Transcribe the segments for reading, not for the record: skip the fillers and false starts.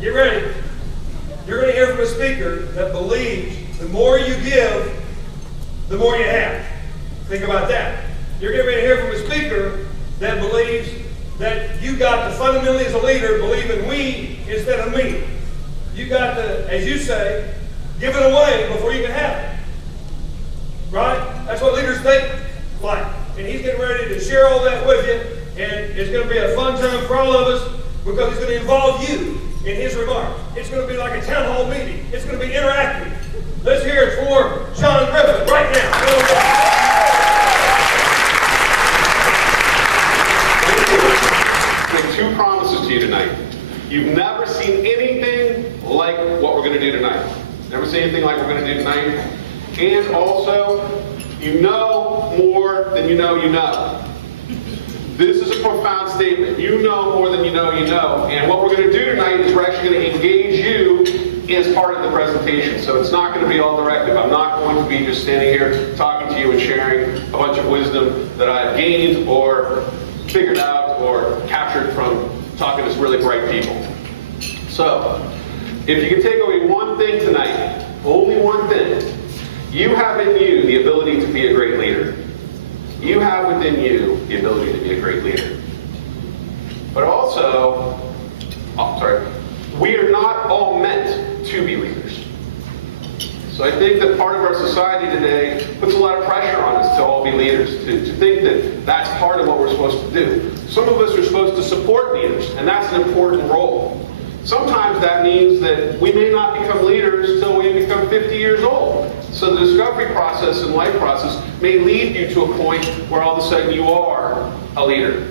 Get ready. You're going to hear from a speaker that believes the more you give, the more you have. Think about that. You're going to hear from a speaker that believes that you got to fundamentally as a leader believe in we instead of me. You got to, as you say, give it away before you can have it. Right? That's what leaders think like. And he's getting ready to share all that with you, and it's going to be a fun time for all of us because he's going to involve you in his remarks. It's going to be like a town hall meeting. It's going to be interactive. Let's hear it for SeanKGriffin right now. Two promises to you tonight. You've never seen anything like what we're going to do tonight. Never seen anything like what we're going to do tonight. And also, you know more than you know you know. This is a profound statement. You know more than you know you know. And what we're going to do tonight is we're actually going to engage you as part of the presentation. So it's not going to be all directive. I'm not going to be just standing here talking to you and sharing a bunch of wisdom that I've gained or figured out or captured from talking to some really bright people. So, if you can take away one thing tonight, only one thing, you have in you the ability to be a great leader. You have within you the ability to be a great leader. But also, we are not all meant to be leaders. So I think that part of our society today puts a lot of pressure on us to all be leaders, to think that that's part of what we're supposed to do. Some of us are supposed to support leaders, and that's an important role. Sometimes that means that we may not become leaders until we become 50 years old. So the discovery process and life process may lead you to a point where all of a sudden you are a leader.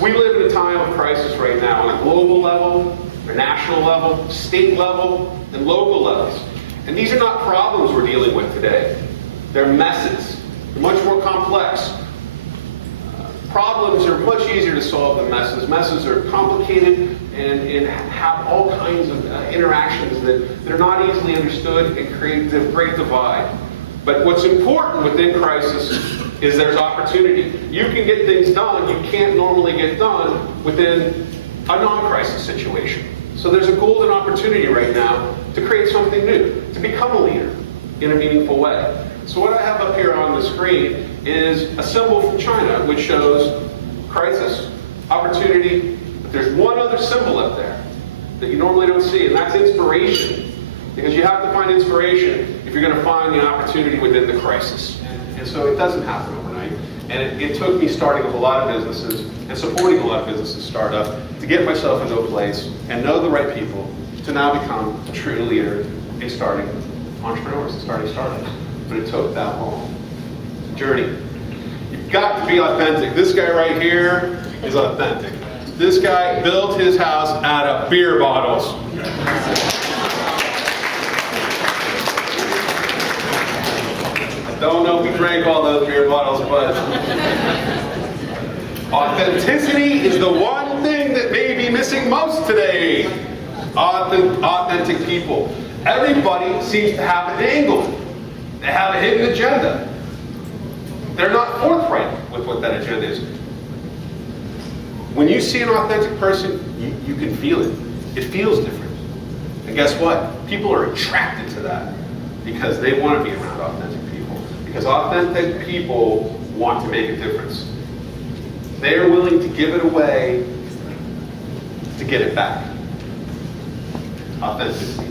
We live in a time of crisis right now on a global level, a national level, state level, and local levels. And these are not problems we're dealing with today. They're messes. They're much more complex. Problems are much easier to solve than messes. Messes are complicated and have all kinds of interactions that are not easily understood and create a great divide. But what's important within crisis is there's opportunity. You can get things done you can't normally get done within a non-crisis situation. So there's a golden opportunity right now to create something new, to become a leader in a meaningful way. So what I have up here on the screen is a symbol from China which shows crisis, opportunity, but there's one other symbol up there that you normally don't see, and that's inspiration. Because you have to find inspiration if you're going to find the opportunity within the crisis. And so it doesn't happen overnight. And it took me starting with a lot of businesses and supporting a lot of businesses start up to get myself into a place and know the right people to now become a true leader in starting entrepreneurs and starting startups. But it took that long. It's a journey. You've got to be authentic. This guy right here is authentic. This guy built his house out of beer bottles. I don't know if we drank all those beer bottles, but authenticity is the one thing that may be missing most today. Authentic people. Everybody seems to have an angle. They have a hidden agenda. They're not forthright with what that agenda is. When you see an authentic person, you can feel it. It feels different. And guess what? People are attracted to that because they want to be around authentic people. Because authentic people want to make a difference. They are willing to give it away to get it back. Authenticity.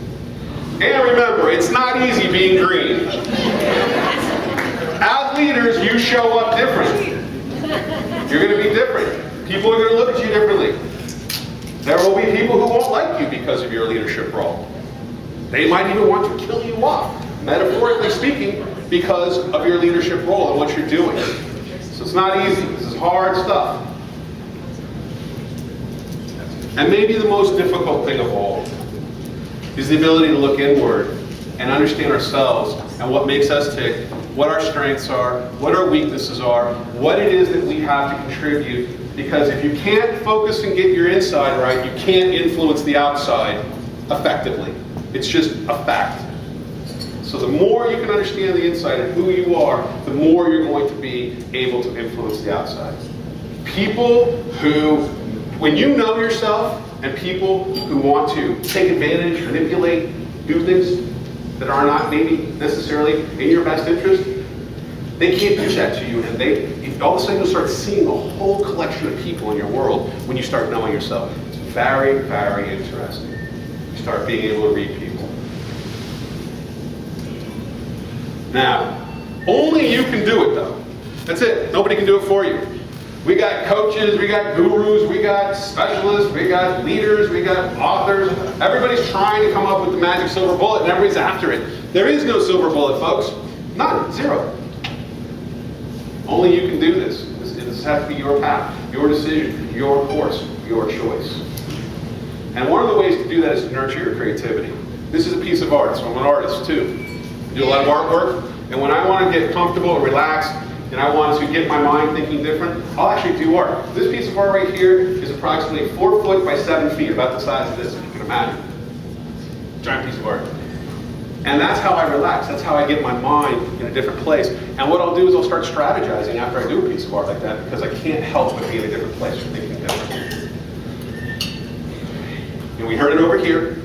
And remember, it's not easy being green. As leaders, you show up different. You're going to be different. People are going to look at you differently. There will be people who won't like you because of your leadership role. They might even want to kill you off, metaphorically speaking, because of your leadership role and what you're doing. So it's not easy. This is hard stuff. And maybe the most difficult thing of all is the ability to look inward and understand ourselves and what makes us tick, what our strengths are, what our weaknesses are, what it is that we have to contribute. Because if you can't focus and get your inside right, you can't influence the outside effectively. It's just a fact. So the more you can understand the inside and who you are, the more you're going to be able to influence the outside. People who When you know yourself and people who want to take advantage, manipulate, do things that are not maybe necessarily in your best interest, they can't do that to you, and all of a sudden you'll start seeing a whole collection of people in your world when you start knowing yourself. It's very, very interesting. You start being able to read people. Now, only you can do it though. That's it. Nobody can do it for you. We got coaches, we got gurus, we got specialists, we got leaders, we got authors. Everybody's trying to come up with the magic silver bullet and everybody's after it. There is no silver bullet, folks. None. Zero. Only you can do this. This has to be your path, your decision, your course, your choice. And one of the ways to do that is to nurture your creativity. This is a piece of art, so I'm an artist too. I do a lot of artwork, and when I want to get comfortable and relaxed, and I want to get my mind thinking different, I'll actually do art. This piece of art right here is approximately 4 foot by 7 feet, about the size of this, if you can imagine. Giant piece of art. And that's how I relax. That's how I get my mind in a different place. And what I'll do is I'll start strategizing after I do a piece of art like that, because I can't help but be in a different place or thinking differently. And we heard it over here.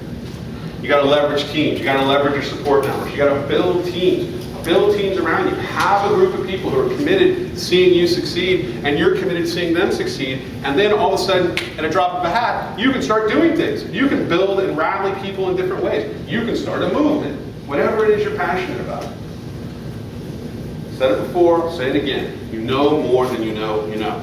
You got to leverage teams. You got to leverage your support networks. You got to build teams. Build teams around you. Have a group of people who are committed to seeing you succeed, and you're committed to seeing them succeed. And then all of a sudden, at a drop of a hat, you can start doing things. You can build and rally people in different ways. You can start a movement. Whatever it is you're passionate about. Said it before, say it again. You know more than you know you know.